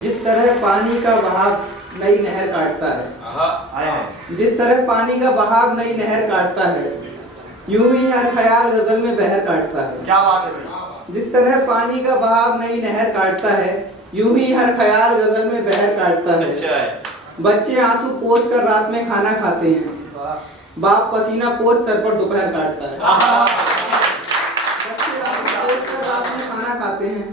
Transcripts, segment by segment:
जिस तरह पानी का बहाव नई नहर काटता है, जिस तरह पानी का बहाव नई नहर काटता है, यूं ही हर ख्याल गजल में बहर काटता है। क्या बात है भाई। जिस तरह पानी का बहाव नई नहर काटता है, यूं ही हर ख्याल गजल में बहर काटता है। अच्छा है। बच्चे आंसू पोंछ कर रात में खाना खाते हैं, बाप पसीना पोंछ सर पर दोपहर काटता है। बच्चे आंसू पोंछ कर रात में खाना खाते हैं,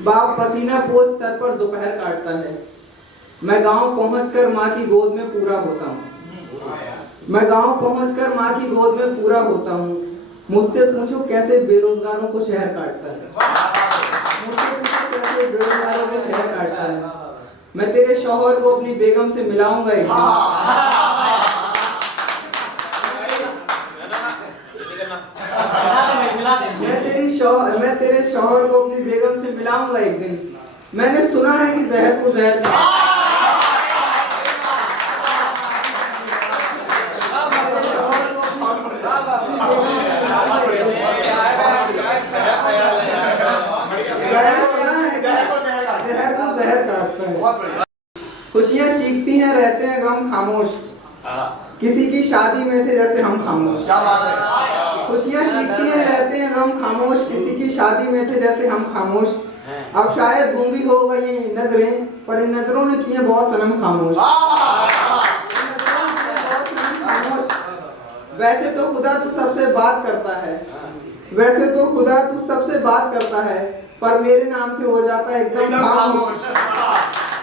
बाप पसीना पोंछ सर पर दोपहर काटता है। मैं गांव पहुंचकर माँ की गोद में पूरा होता हूँ, मैं गांव पहुंचकर माँ की गोद में पूरा होता हूँ। मुझसे पूछो कैसे बेरोजगारों को शहर काटता है, मुझसे पूछो कैसे बेरोजगारों को शहर काटता है। मैं तेरे शौहर को अपनी बेगम से मिलाऊंगा एक दिन, मैं तेरे शौहर को अपनी बेगम से मिलाऊंगा एक दिन। मैंने सुना है कि जहर को जहर खुशियाँ चीखती हैं रहते हैं गम खामोश, किसी की शादी में थे जैसे हम खामोश। क्या बात है। खुशियाँ चीखती हैं रहते हैं गम खामोश, किसी की शादी में थे जैसे हम खामोश। अब शायद गूंगी हो गई नजरें, पर इन नजरों ने किए बहुत सनम खामोश। वैसे तो खुदा तू सबसे बात करता है, वैसे तो खुदा तू सबसे बात करता है, पर मेरे नाम से हो जाता है एकदम खामोश।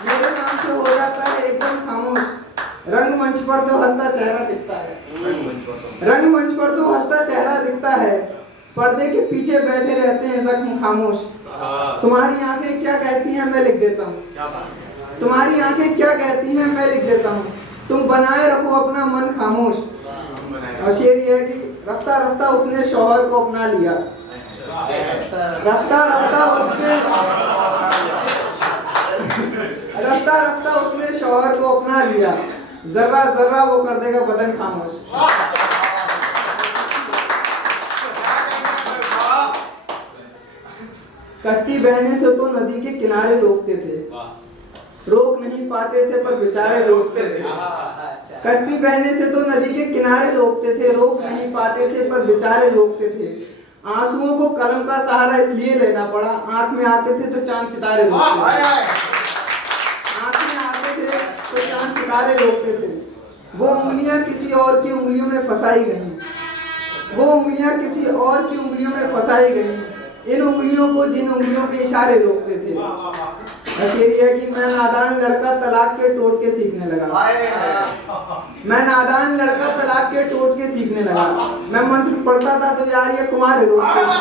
मेरे नाम से हो जाता है एकदम खामोश। रंगमंच पर तो हंसता चेहरा दिखता है, रंगमंच पर तो हंसता चेहरा दिखता है, पर्दे के पीछे बैठे रहते हैं जख्म खामोश। तुम्हारी आंखें क्या कहती हैं मैं लिख देता हूँ, तुम्हारी आंखें क्या कहती हैं मैं लिख देता हूँ। तुम बनाए रखो अपना मन खामोश। और शेर ये है कि रफ्ता रफ्ता उसने शौहर को अपना लिया, रफ्ता रफ्ता उसने शौहर को अपना लिया, जर्रा जर्रा वो कर देगा बदन खामोश। कश्ती बहने से तो नदी के किनारे रोकते थे, रोक नहीं पाते थे पर बेचारे रोकते थे। कश्ती बहने से तो नदी के किनारे रोकते थे, रोक नहीं पाते थे पर बेचारे रोकते थे। आंसुओं को कलम का सहारा इसलिए लेना पड़ा, आंख में आते थे तो चांद सितारे रोकते थे, आंख में आते थे तो चांद सितारे रोकते थे। वो उंगलियां किसी और की उंगलियों में फंसाई गई, वो उंगलियां किसी और की उंगलियों में फंसाई गई, इन उंगलियों को जिन उंगलियों के इशारे रोकते थे। शेर है कि मैं नादान लड़का तलाक के टोटके सीखने लगा, मैं नादान लड़का तलाक के टोटके सीखने लगा। मैं मंत्र पढ़ता था तो यार ये कुमार रोकते थे।